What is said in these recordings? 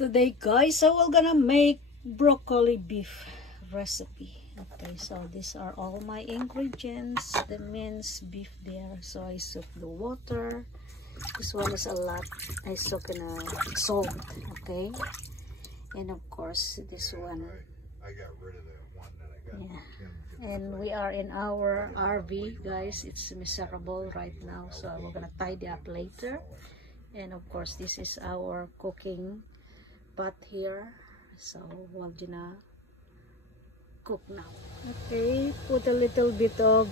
Today guys, so we're gonna make broccoli beef recipe. Okay, so these are all my ingredients. The minced beef there, so I soak the water. This one is a lot. I soak in a salt. Okay, and of course this one. I got rid of that one that I got. Yeah. And we are in our RV, guys. It's miserable right now, so we're gonna tidy up later. And of course, this is our cooking pot here. So we're gonna cook now. Okay, put a little bit of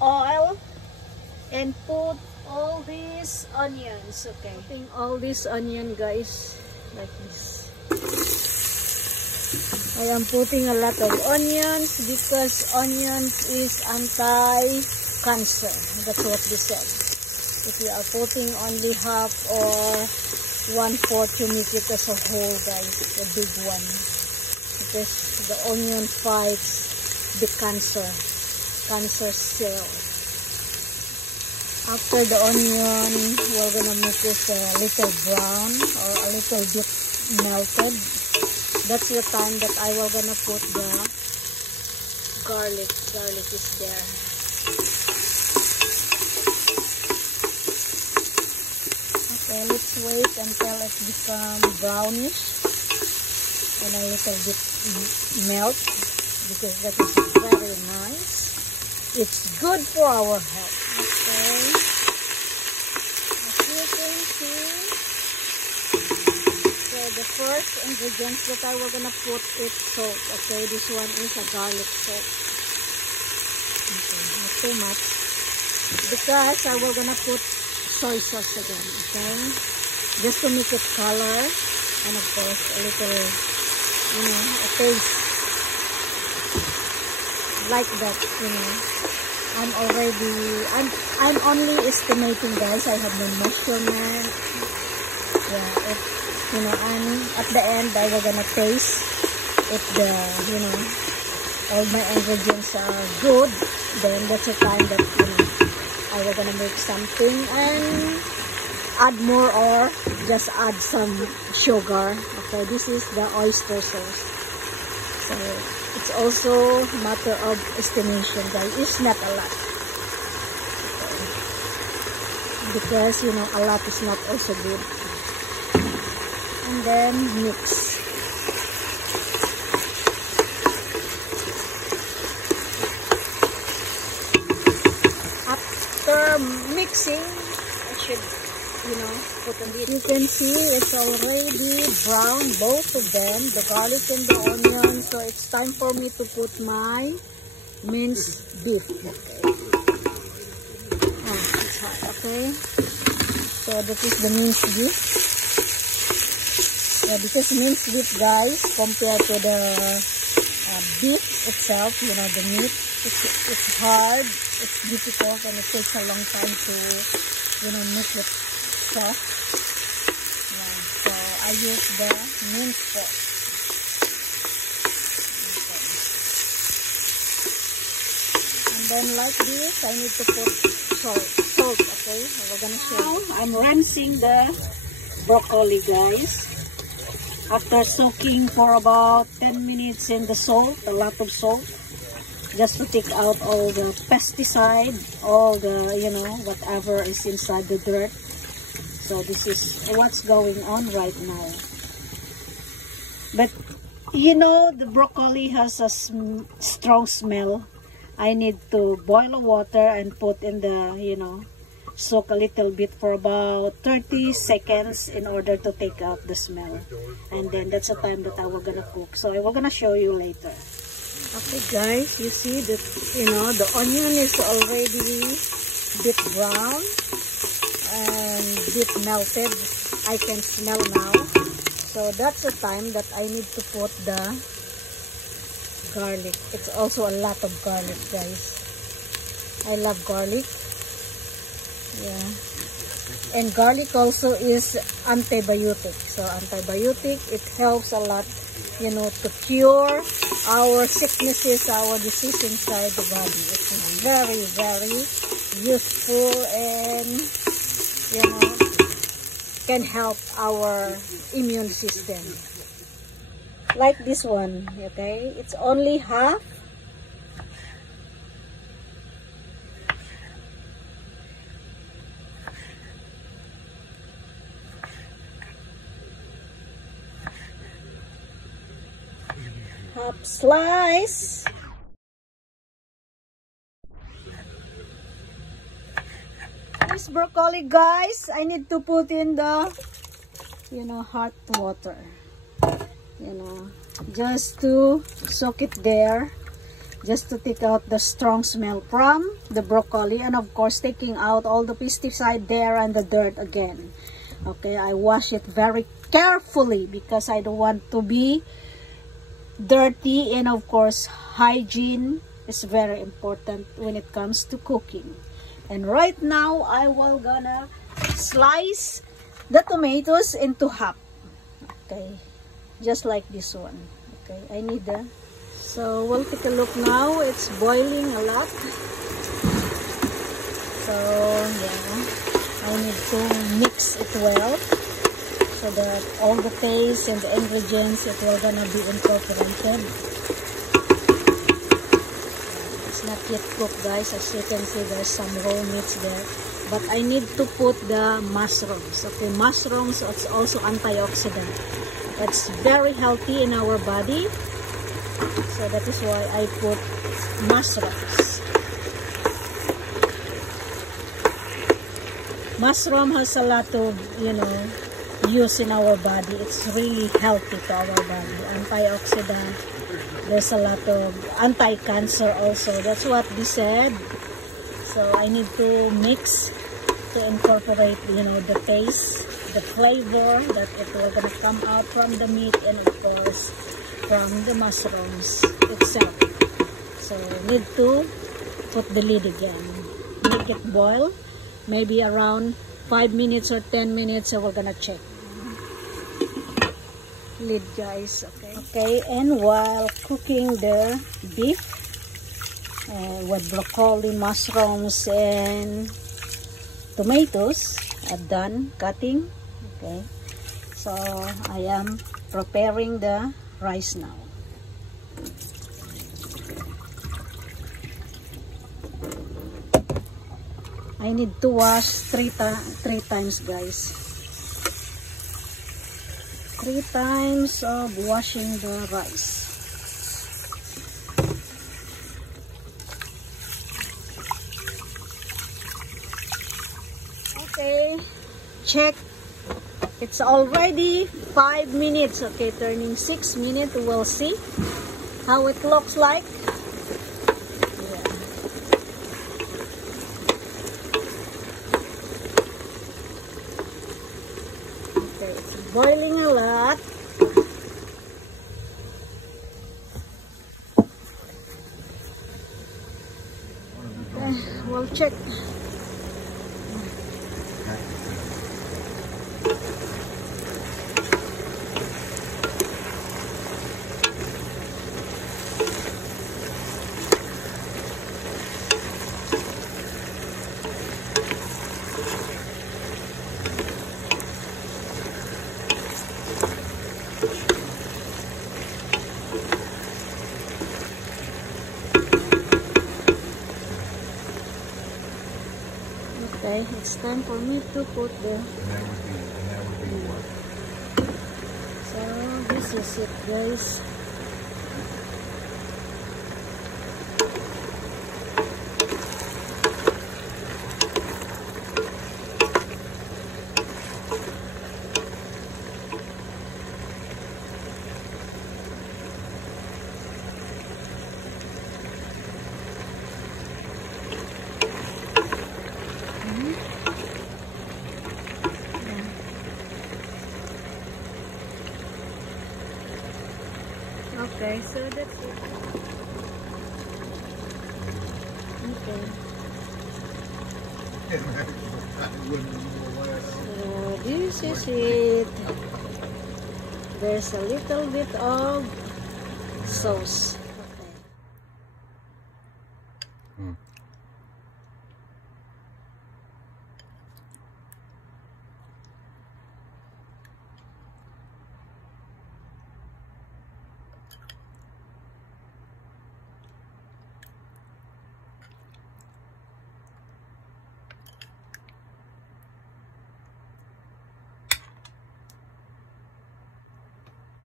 oil and put all these onions. Okay, putting all this onion, guys, like this. I am putting a lot of onions because onions is anti-cancer. That's what they said. If you are putting only half or 1/4, you make it as a whole, guys, a big one, because the onion fights the cancer cells. After the onion, we're gonna make it a little brown or a little bit melted. That's the time that I will gonna put the garlic. Garlic is there. Okay, let's wait until it becomes brownish and a little bit melt, because that is very nice. It's good for our health. Okay, as you can see, so the first ingredients that I will gonna put is salt. Okay, this one is a garlic salt. Okay, not too much, because I will gonna put soy sauce again. Okay, just to make it color, and of course a little, a taste like that. I'm only estimating, guys. I have no measurement. Yeah, and at the end I will gonna taste if the all my ingredients are good. Then that's the time that I will gonna make something and add more, or just add some sugar. Okay, this is the oyster sauce. So it's also a matter of estimation, guys. It's not a lot. Okay. Because a lot is not also good. And then mix. After mixing, I should put a bit. You can see it's already brown, both of them, the garlic and the onion. So it's time for me to put my minced beef. Okay. It's hot. Okay. So that is the minced beef. Yeah, because minced beef, guys, compared to the beef itself, the meat, it's hard, it's difficult, and it takes a long time to, make it soft. Yeah, so I use the minced pork. Okay. And then like this, I need to put salt. Okay, we're gonna show you. I'm rinsing the broccoli, guys. After soaking for about 10 minutes in the salt, a lot of salt, just to take out all the pesticide, all the, whatever is inside the dirt. So this is what's going on right now. But, the broccoli has a strong smell. I need to boil the water and put in the, soak a little bit for about 30 seconds in order to take out the smell. And then that's the time that I will gonna cook. So I will gonna show you later. Okay, guys, you see that, the onion is already bit brown and bit melted. I can smell now. So that's the time that I need to put the garlic. It's also a lot of garlic, guys. I love garlic. Yeah, and garlic also is antibiotic. So antibiotic, it helps a lot, to cure our sicknesses, our disease inside the body. It's very, very useful and you know, can help our immune system. Like this one, okay? It's only half. Half slice. This broccoli, guys, I need to put in the, you know, hot water, you know, just to soak it there, just to take out the strong smell from the broccoli, and of course taking out all the pesticide there and the dirt again. Okay, I wash it very carefully because I don't want to be dirty, and of course hygiene is very important when it comes to cooking. And right now I will gonna slice the tomatoes into half. Okay, just like this one. Okay, I need the, so we'll take a look now. It's boiling a lot, so yeah, I need to mix it well so that all the taste and the ingredients, it will gonna be incorporated. It's not yet cooked, guys. As you can see, there's some raw meats there, but I need to put the mushrooms. Okay, mushrooms, it's also antioxidant. It's very healthy in our body, so that is why I put mushrooms. Mushroom has a lot of, you know, use in our body. It's really healthy to our body. Antioxidant. There's a lot of anti-cancer also. That's what they said. So I need to mix to incorporate, you know, the taste, the flavor that it will gonna come out from the meat, and of course from the mushrooms itself. So need to put the lid again, make it boil maybe around 5 minutes or 10 minutes, so we're gonna check. Lid, guys. Okay, and while cooking the beef with broccoli, mushrooms, and tomatoes, I've done cutting. Okay, so I am preparing the rice now. I need to wash three times, guys. 3 times of washing the rice. Okay, check. It's already 5 minutes. Okay, turning 6 minutes. We'll see how it looks like. Boiling a lot. Okay, we'll check. Okay, it's time for me to put the... And that would be what? So, this is it, guys. Okay, so that's it. Okay. So this is it. There's a little bit of sauce.